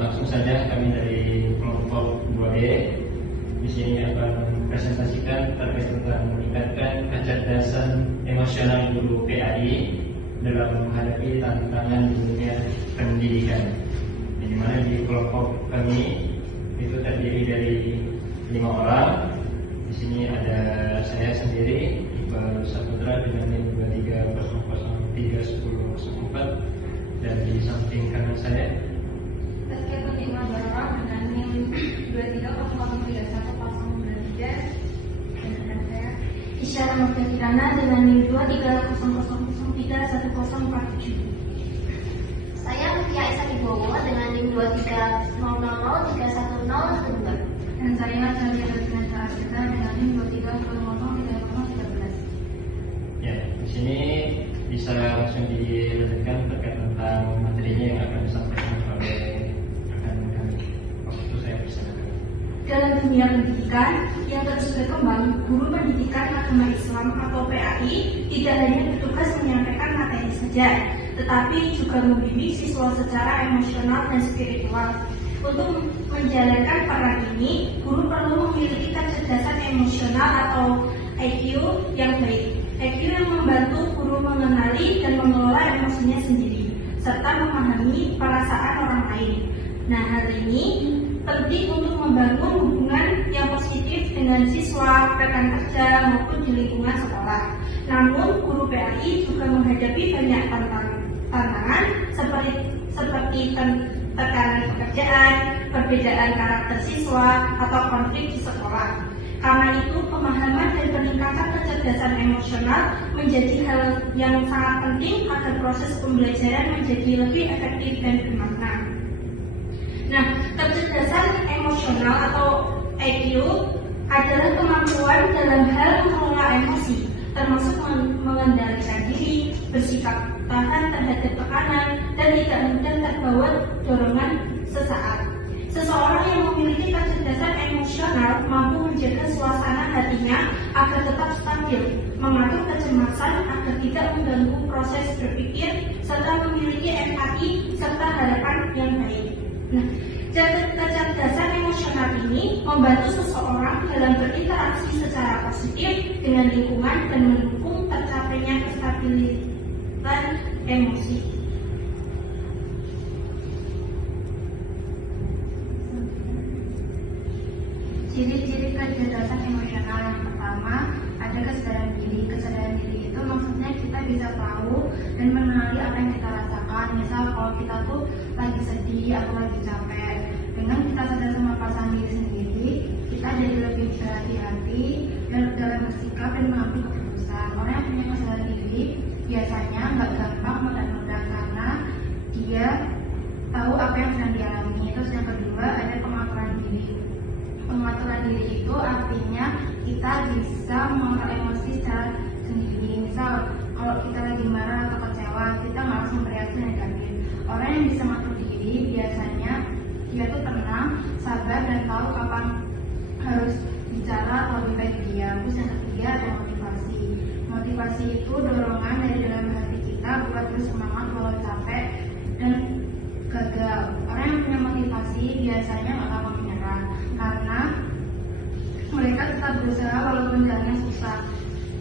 langsung saja kami dari kelompok 2E di sini akan presentasikan terkait tentang meningkatkan kecerdasan emosional guru PAI dalam menghadapi tantangan di dunia pendidikan. Di mana di kelompok kami itu terdiri dari 5 orang. Di sini ada saya sendiri, Iqbal Saputra dengan NIM 23003104, dan di samping kanan saya Tazkiyatun Iman Barara dengan NIM 23003193, dan saya Isyara Murtia Kirana dengan NIM 2300031047. Saya Mutia Isa Wibowo dengan NIM 2300031012. Dan saya Salia Rosina Sarasita dengan NIM 23003013. ya. Di sini bisa langsung dilanjutkan terkait tentang materinya yang akan disampaikan oleh rekan kami. Waktu itu saya persilakan. Dalam dunia pendidikan yang terus berkembang, guru pendidikan agama Islam atau PAI tidak hanya bertugas menyampaikan materi saja, tetapi juga membimbing siswa secara emosional dan spiritual. Untuk menjalankan peran ini, guru perlu memiliki kecerdasan emosional atau IQ yang baik. IQ yang membantu guru mengenali dan mengelola emosinya sendiri, serta memahami perasaan orang lain. Nah, hal ini penting untuk membangun hubungan yang positif dengan siswa, rekan kerja, maupun di lingkungan sekolah. Namun, guru PAI juga menghadapi banyak tantangan seperti tekanan pekerjaan, perbedaan karakter siswa, atau konflik di sekolah. Karena itu, pemahaman dan peningkatan kecerdasan emosional menjadi hal yang sangat penting agar proses pembelajaran menjadi lebih efektif dan bermakna. Nah, kecerdasan emosional atau IQ adalah kemampuan dalam hal mengelola emosi, termasuk mengendalikan diri, bersikap tahan terhadap tekanan, dan tidak mudah terbawa dorongan sesaat. Seseorang yang memiliki kecerdasan emosional mampu menjaga suasana hatinya agar tetap stabil, mengatur kecemasan agar tidak mengganggu proses berpikir, serta memiliki empati serta harapan yang baik. Nah, kecerdasan emosional ini membantu seseorang dalam berinteraksi secara positif dengan lingkungan dan mendukung tercapainya kestabilitas emosi. Ciri-ciri kecerdasan emosional yang pertama ada kesadaran diri. Kesadaran diri itu maksudnya kita bisa tahu dan mengenali apa yang kita rasakan. Misal kalau kita tuh lagi sedih atau lagi capek, dengan kita sadar sama perasaan diri sendiri, kita jadi lebih berhati-hati dan dalam bersikap dan mengambil keputusan. Orang yang punya kesadaran diri biasanya nggak gampang meledak karena dia tahu apa yang sedang dialami. Terus yang kedua ada pengaturan diri. Pengaturan diri itu artinya kita bisa mengelola emosi secara sendiri. Misal kalau kita lagi marah atau kecewa, kita nggak langsung bereaksi negatif. Orang yang bisa mengatur diri biasanya dia tuh tenang, sabar, dan tahu kapan harus bicara atau lebih baik diam. Terus yang ketiga ada motivasi. Motivasi itu dorongan dari dalam hati kita buat terus semangat walau capek dan gagal. Orang yang punya motivasi biasanya nggak gampang menyerah karena mereka tetap berusaha walaupun jalannya susah.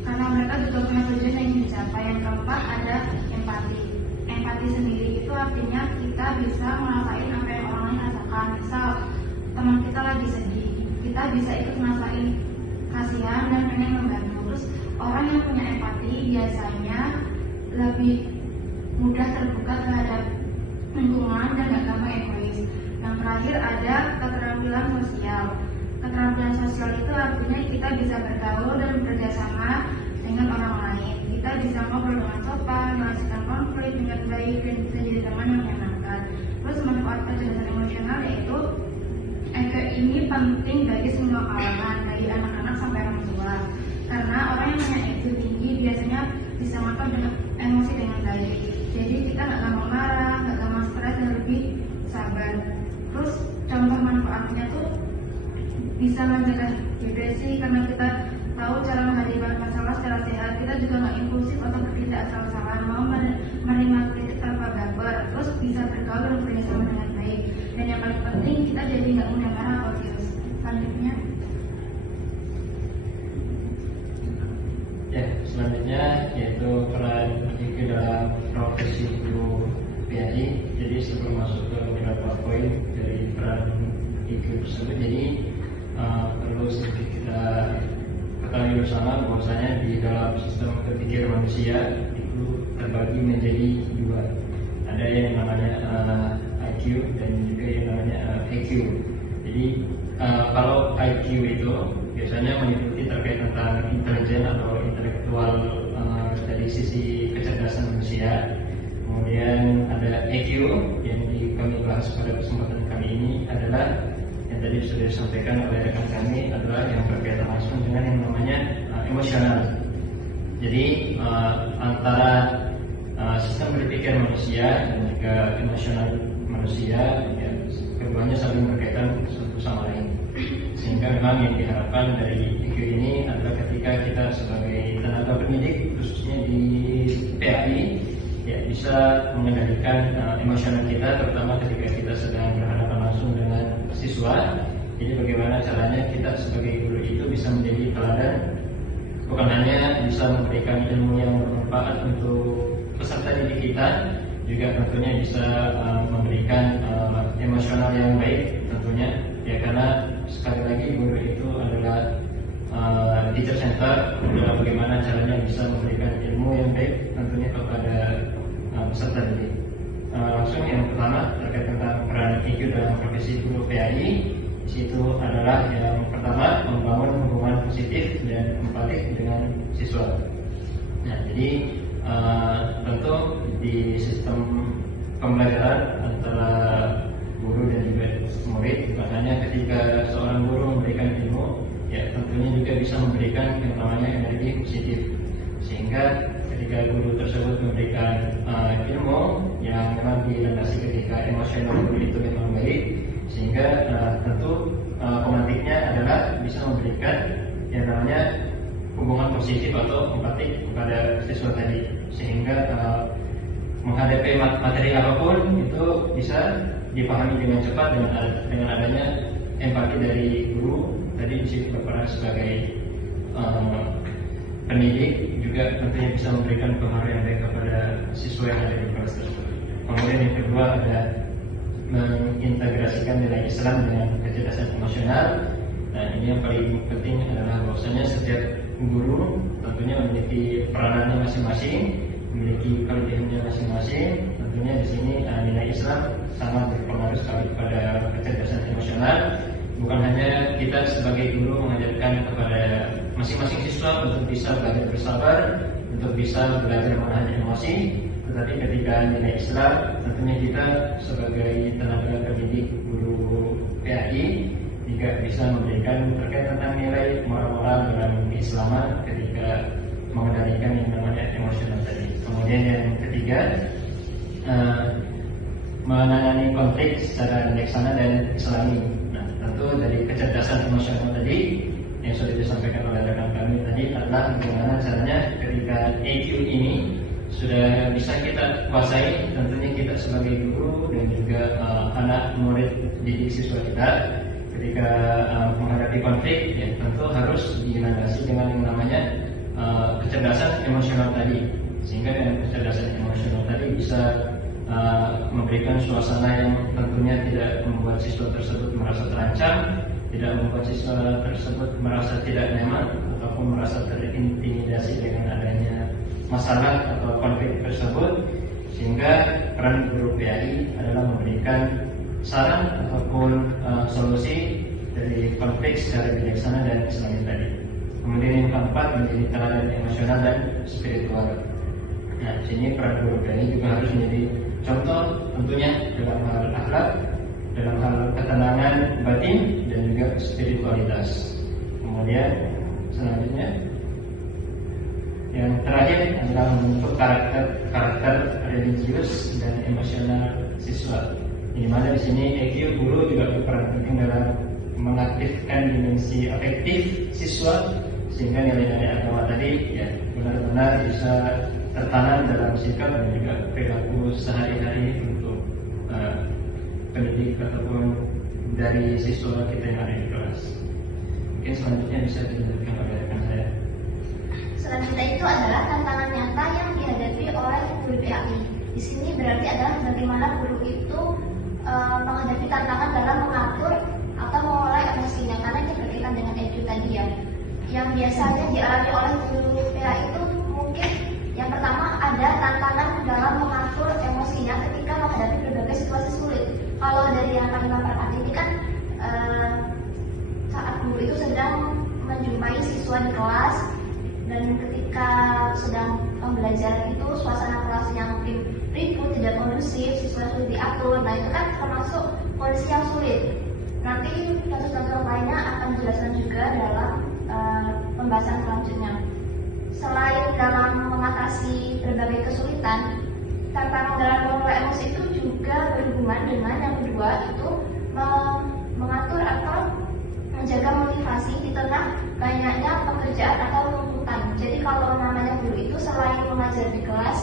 Karena mereka juga punya tujuan yang ingin dicapai. Yang keempat ada empati. Empati sendiri itu artinya kita bisa merasain apa yang orang lain rasakan. Misal teman kita lagi sedih, kita bisa ikut merasain kasihan dan pengen membantu. Terus orang yang punya empati biasanya lebih mudah terbuka terhadap lingkungan dan gak gampang egois. Yang terakhir ada keterampilan sosial. Keterampilan sosial itu artinya kita bisa bergaul dan bekerja sama dengan orang lain. Kita bisa ngobrol dengan sopan, menyelesaikan konflik dengan baik, dan bisa jadi teman yang menyenangkan. Terus manfaat kecerdasan emosional yaitu EQ ini penting bagi semua kalangan, dari anak-anak sampai orang tua. Karena orang yang punya EQ tinggi biasanya bisa mengatur dengan emosi dengan baik. Jadi kita nggak gampang marah, nggak gampang stres, dan lebih sabar. Terus contoh manfaatnya tuh bisa mencegah depresi karena kita tahu cara menghadapi masalah secara sehat. Kita juga nggak impulsif atau bertindak asal-asalan, mau menerima kritik tanpa baper. Terus bisa bergaul dan bekerjasama dengan baik. kita jadi nggak mudah marah atau virus. Selanjutnya, Ya, selanjutnya yaitu peran IQ dalam profesi guru PAI. Jadi sebelum masuk ke beberapa poin dari peran IQ tersebut, jadi perlu sedikit kita ketahui bersama bahwasanya di dalam sistem berpikir manusia itu terbagi menjadi dua. Ada yang namanya IQ dan juga yang namanya EQ. Jadi kalau IQ itu biasanya meliputi terkait tentang intelijen atau intelektual dari sisi kecerdasan manusia. Kemudian ada EQ yang kami bahas pada kesempatan kali ini adalah yang tadi sudah disampaikan oleh rekan kami, adalah yang berkaitan langsung dengan yang namanya emosional. Jadi antara sistem berpikir manusia dan juga emosional manusia, ya, keduanya saling berkaitan satu sama lain. Sehingga memang yang diharapkan dari IQ ini adalah ketika kita sebagai tenaga pendidik khususnya di PAI, ya, bisa mengendalikan emosional kita, terutama ketika kita sedang berhadapan langsung dengan siswa. Jadi bagaimana caranya kita sebagai guru itu bisa menjadi teladan, bukan hanya bisa memberikan ilmu yang bermanfaat untuk peserta didik kita, juga tentunya bisa memberikan emosional yang baik tentunya, ya, karena sekali lagi guru itu adalah teacher center, adalah bagaimana caranya bisa memberikan ilmu yang baik tentunya kepada peserta didik. Langsung yang pertama terkait tentang peran IQ dalam profesi guru PAI, di situ adalah yang pertama membangun hubungan positif dan empatik dengan siswa. Nah, jadi tentu di sistem pembelajaran antara guru dan juga murid, bukan hanya ketika seorang guru memberikan ilmu, ya tentunya juga bisa memberikan yang namanya energi positif. Sehingga ketika guru tersebut memberikan ilmu yang memang dilandasi ketika emosional guru itu memang baik, sehingga tentu pemantiknya adalah bisa memberikan yang namanya hubungan positif atau empatik kepada siswa tadi, sehingga menghadapi materi apapun itu bisa dipahami dengan cepat dengan adanya empati dari guru tadi. Di situ berperan sebagai pendidik, juga tentunya bisa memberikan pengaruh yang baik kepada siswa yang ada di kelas tersebut. Kemudian yang kedua ada mengintegrasikan nilai Islam dengan kecerdasan emosional. Nah, ini yang paling penting adalah bahwasanya setiap guru tentunya memiliki peranannya masing-masing, memiliki kelebihannya masing-masing. Tentunya di sini nilai Islam sangat berpengaruh sekali pada kecerdasan emosional. Bukan hanya kita sebagai guru mengajarkan kepada masing-masing siswa untuk bisa belajar bersabar, untuk bisa belajar menahan emosi, tetapi ketika nilai Islam tentunya kita sebagai tenaga pendidik guru PAI juga bisa memberikan terkait tentang nilai moral-moral dalam keislaman ketika mengendalikan yang namanya emosional tadi. Kemudian yang ketiga, menangani konflik secara bijaksana dan islami. Nah, tentu dari kecerdasan emosional tadi yang sudah disampaikan oleh rekan kami tadi adalah bagaimana caranya ketika EQ ini sudah bisa kita kuasai, tentunya kita sebagai guru dan juga anak murid didik siswa kita ketika menghadapi konflik, ya tentu harus dilandasi dengan yang namanya kecerdasan emosional tadi, sehingga dengan kecerdasan emosional tadi bisa memberikan suasana yang tentunya tidak membuat siswa tersebut merasa terancam, tidak membuat siswa tersebut merasa tidak nyaman ataupun merasa terintimidasi dengan adanya masalah atau konflik tersebut. Sehingga peran guru PAI adalah memberikan saran ataupun solusi dari konflik secara bijaksana dan islami tadi. Kemudian yang keempat menjadi teladan emosional dan spiritual. Nah, di sini peran guru PAI juga harus menjadi contoh tentunya dalam hal akhlak, dalam hal ketenangan batin dan juga spiritualitas. Kemudian selanjutnya yang terakhir adalah membentuk karakter religius dan emosional siswa. Di mana di sini EQ guru juga berperan penting dalam mengaktifkan dimensi afektif siswa, sehingga nilai-nilai agama tadi ya benar-benar bisa tertanam dalam sikap dan juga perilaku sehari-hari untuk pendidik ataupun dari siswa kita yang ada di kelas. Mungkin selanjutnya bisa dilanjutkan oleh rekan saya. Selanjutnya itu adalah tantangan nyata yang dihadapi oleh guru PAI. Di sini berarti adalah bagaimana guru itu menghadapi tantangan dalam mengatur atau mengolah emosinya, karena ini berkaitan dengan EQ tadi ya. Yang biasanya dialami oleh guru PAI itu mungkin yang pertama ada tantangan dalam mengatur emosinya ketika menghadapi berbagai situasi sulit. Kalau dari yang kami laporkan ini kan saat guru itu sedang menjumpai siswa di kelas, dan ketika sedang pembelajaran itu suasana kelasnya mungkin ribut, tidak kondusif, siswa sulit diatur. Nah itu kan termasuk kondisi yang sulit. Nanti contoh-contoh lainnya akan dijelaskan juga dalam pembahasan selanjutnya. Selain dalam mengatasi berbagai kesulitan, tantangan dalam mengelola emosi itu juga berhubungan dengan yang kedua, itu mengatur atau menjaga motivasi di tengah banyaknya pekerjaan atau tuntutan. Jadi kalau namanya guru itu selain mengajar di kelas,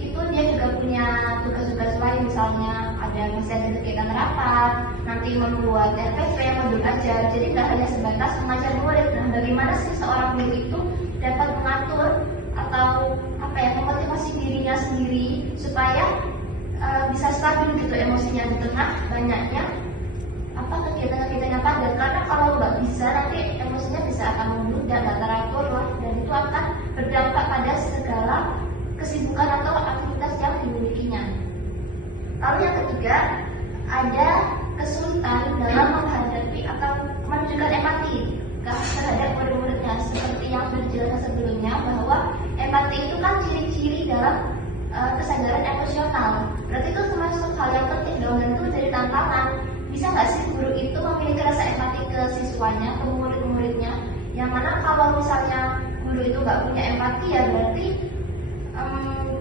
itu dia juga punya tugas-tugas lain, misalnya masih ada kegiatan rapat, nanti membuat RPP, modul ajar. Jadi nggak hanya sebatas mengajar murid. Nah, bagaimana sih seorang guru itu dapat mengatur atau memotivasi dirinya sendiri supaya bisa stabil gitu emosinya di tengah banyaknya kegiatan-kegiatan yang padat. Karena kalau nggak bisa, nanti emosinya bisa akan membludak, nggak teratur lah, dan itu akan berdampak pada segala kesibukan atau aktivitas yang dimilikinya. Lalu yang ketiga, ada kesulitan dalam menghadapi atau menunjukkan empati terhadap murid-muridnya. Seperti yang sudah dijelaskan sebelumnya, bahwa empati itu kan ciri-ciri dalam kesadaran emosional. Berarti itu termasuk hal yang penting dong, dan itu jadi tantangan. Bisa nggak sih guru itu memiliki rasa empati ke siswanya, ke murid-muridnya? Yang mana kalau misalnya guru itu nggak punya empati, ya berarti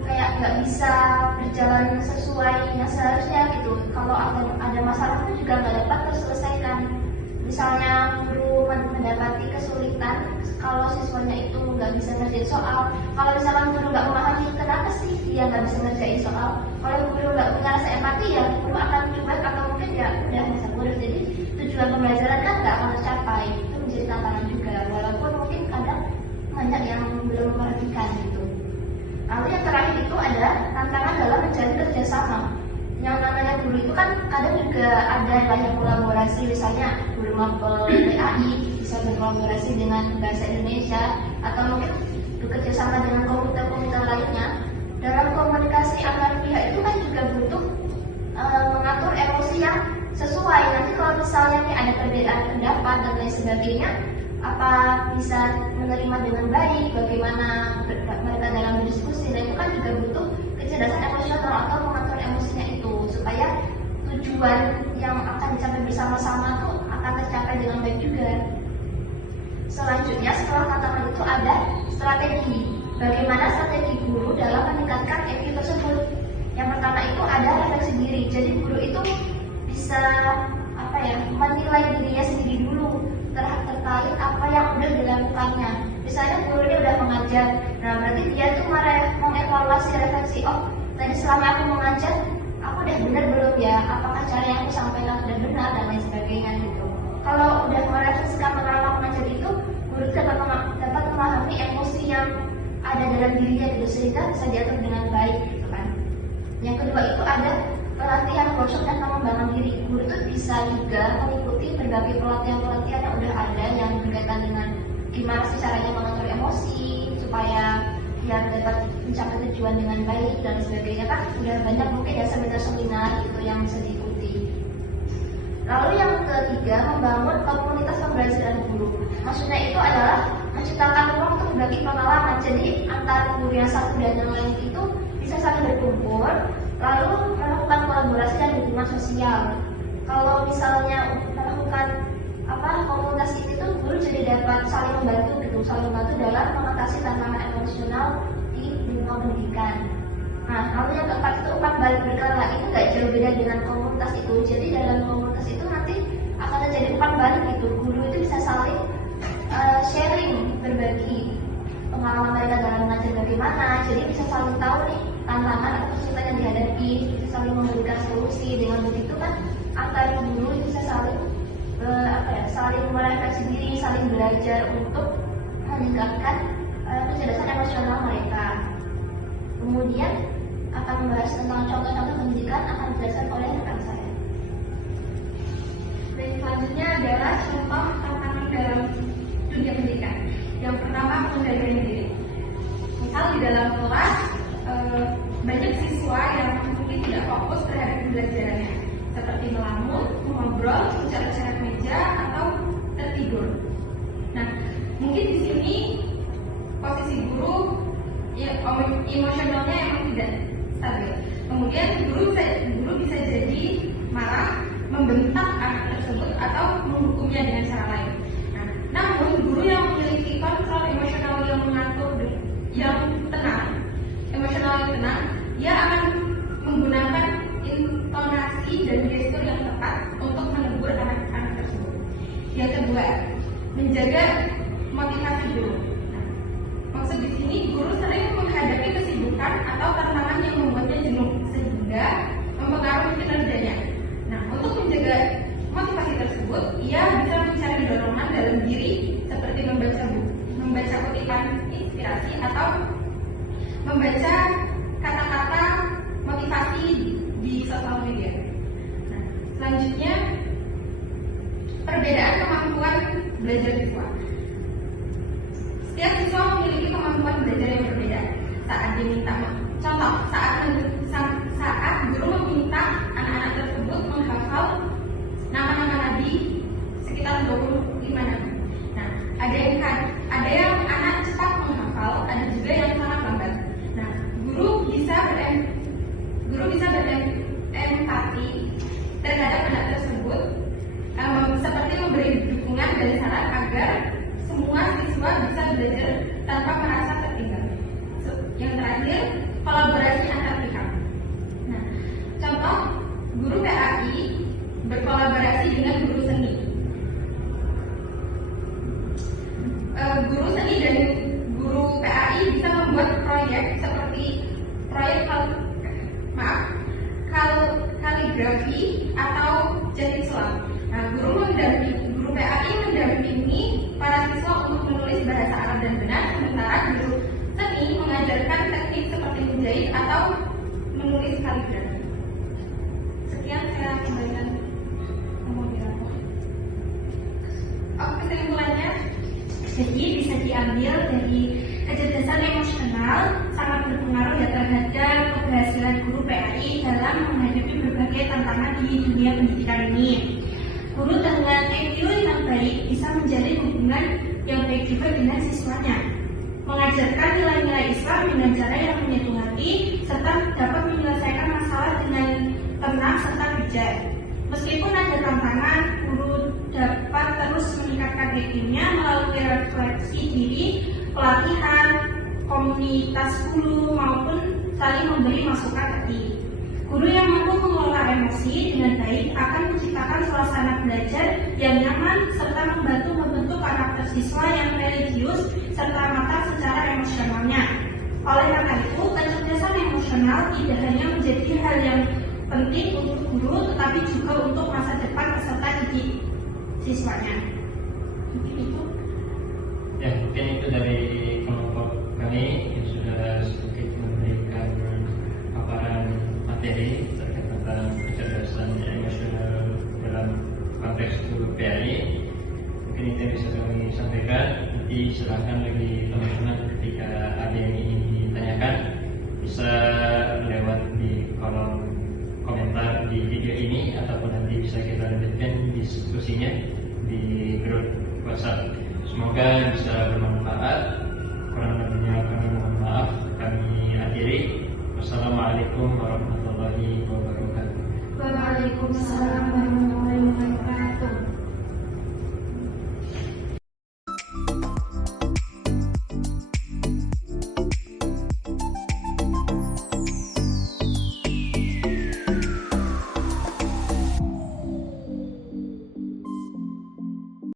kayak nggak bisa berjalan sesuai yang seharusnya gitu. Kalau ada masalah itu juga nggak dapat terselesaikan. Misalnya guru mendapati kesulitan kalau siswanya itu nggak bisa ngerjain soal. Kalau misalkan guru nggak memahami kenapa sih dia nggak bisa ngerjain soal, kalau guru nggak punya rasa empati, ya guru akan cuek atau mungkin ya udah bisa boros. Jadi tujuan pembelajaran kan nggak akan tercapai. Itu menjadi tantangan juga, walaupun mungkin kadang banyak yang belum memperhatikan gitu. Lalu yang terakhir itu ada tantangan dalam menjalin kerjasama. Yang namanya guru itu kan kadang juga ada banyak kolaborasi, misalnya guru mapel PAI bisa berkolaborasi dengan bahasa Indonesia, atau mungkin bekerja sama dengan komite-komite lainnya. Dalam komunikasi antar pihak itu kan juga butuh mengatur emosi yang sesuai. Nanti kalau misalnya nih ada perbedaan pendapat dan lain sebagainya, apa bisa menerima dengan baik, bagaimana mereka dalam berdiskusi, dan itu kan juga butuh kecerdasan emosional atau mengatur emosinya itu supaya tujuan yang akan dicapai bersama-sama itu akan tercapai dengan baik juga. Selanjutnya setelah tantangan itu ada strategi. Bagaimana strategi guru dalam meningkatkan EQ tersebut? Yang pertama itu ada refleksi diri. Jadi guru itu bisa menilai dirinya sendiri dulu terkait apa yang udah dilakukannya. Misalnya guru ini udah mengajar, nah berarti dia tuh mengevaluasi refleksi, oh tadi selama aku mengajar aku udah benar belum ya, apakah cara yang aku sampaikan udah benar dan lain sebagainya gitu. Kalau udah merefleksikan pengalaman mengajar itu, guru dapat memahami emosi yang ada dalam dirinya gitu, sehingga bisa diatur dengan baik gitu kan. Yang kedua itu ada pelatihan workshop dan pengembangan diri. Guru itu bisa juga mengikuti berbagai pelatihan-pelatihan yang udah ada yang berkaitan dengan gimana sih caranya mengatur emosi supaya dia dapat mencapai tujuan dengan baik dan sebagainya. Kan udah banyak mungkin ya seminar-seminar itu yang bisa diikuti. Lalu yang ketiga, membangun komunitas pembelajaran guru. Maksudnya itu adalah menciptakan ruang untuk berbagi pengalaman. Jadi antara guru yang satu dan yang lain itu bisa saling berkumpul, lalu melakukan kolaborasi dan hubungan sosial. Kalau misalnya melakukan komunitas ini tuh guru jadi dapat saling membantu gitu, saling membantu dalam mengatasi tantangan emosional di lingkungan pendidikan. Nah, lalu yang keempat itu umpan balik berkala. Itu nggak jauh beda dengan komunitas itu. Jadi dalam komunitas itu nanti akan terjadi umpan balik gitu. Guru itu bisa saling sharing, berbagi pengalaman mereka dalam mengajar bagaimana. Jadi bisa saling tahu nih tantangan atau kesulitan yang dihadapi, bisa saling memberikan solusi. Dengan begitu kan antar guru bisa saling saling merefleksi diri, saling belajar untuk meningkatkan kecerdasan emosional mereka. Kemudian akan membahas tentang contoh-contoh pendidikan akan dijelaskan oleh rekan saya. Dan selanjutnya adalah contoh tantangan dalam dunia pendidikan. Yang pertama, pengendalian diri. Misal di dalam kelas banyak siswa yang mungkin tidak fokus terhadap pembelajarannya, seperti melamun, mengobrol, mencatat-catat meja, atau tertidur. Nah, mungkin di sini posisi guru emosionalnya emang tidak stabil. Kemudian guru bisa jadi marah, membentak anak tersebut atau menghukumnya dengan cara lain. Nah, namun guru yang memiliki kontrol emosional yang mengatur yang tenang, dia akan menggunakan intonasi dan gestur yang tepat untuk menegur anak-anak tersebut. Yang kedua, menjaga motivasi guru. Nah, maksud di sini guru sering menghadapi kesibukan atau tantangan yang membuatnya jenuh sehingga mempengaruhi kinerjanya. Nah, untuk menjaga motivasi tersebut, ia bisa mencari dorongan dalam diri seperti membaca kutipan inspirasi atau membaca kata-kata motivasi di sosial media. Nah, selanjutnya perbedaan kemampuan belajar siswa. Setiap siswa memiliki kemampuan belajar yang berbeda. Saat diminta contoh, saat guru meminta anak-anak tersebut menghafal nama-nama nabi sekitar 25 nabi. Nah, ada yang anak cepat menghafal, ada juga yang sangat lambat. Nah, guru bisa berempati terhadap anak tersebut, seperti memberi dukungan dan saran agar semua siswa bisa belajar tanpa merasa tertinggal. Yang terakhir, kolaborasi antar pihak. Nah, contoh, guru PAI berkolaborasi dengan guru seni. Guru seni dan guru PAI bisa membuat proyek seperti proyek kaligrafi atau jahit selam. Nah, guru PAI mendampingi para siswa untuk menulis bahasa Arab dan benar, sementara guru seni mengajarkan teknik seperti menjahit atau menulis kaligrafi. Sekian saya kembalikan pembicaraan. Kesimpulannya, jadi bisa diambil dari kecerdasan emosional sangat berpengaruh ya terhadap keberhasilan guru PAI dalam menghadapi berbagai tantangan di dunia pendidikan ini. Guru dengan attitude yang baik bisa menjalin hubungan yang baik juga dengan siswanya, mengajarkan nilai-nilai Islam dengan cara yang menyentuh hati, serta dapat menyelesaikan masalah dengan tenang serta bijak. Meskipun ada tantangan, guru dapat terus meningkatkan IQ-nya melalui refleksi diri, pelatihan, komunitas guru, maupun saling memberi masukan hati. Guru yang mampu mengelola emosi dengan baik akan menciptakan suasana belajar yang nyaman serta membentuk karakter siswa yang religius serta matang secara emosionalnya. Oleh karena itu, kecerdasan emosional tidak hanya menjadi hal yang penting untuk guru, tetapi juga untuk masa depan peserta didik siswanya. Mungkin itu. Ya, mungkin itu dari kelompok kami yang sudah sedikit memberikan paparan materi terkait tentang kecerdasan emosional dalam konteks guru PAI. Mungkin itu yang bisa kami sampaikan. Nanti silakan bagi teman-teman ketika ada yang ingin ditanyakan bisa lewat di kolom komentar di video ini ataupun nanti bisa kita lanjutkan diskusinya di grup WhatsApp. Semoga bisa bermanfaat. Kurang lebihnya kami mohon maaf. Kami akhiri. Wassalamualaikum warahmatullahi wabarakatuh. Waalaikumsalam warahmatullahi wabarakatuh.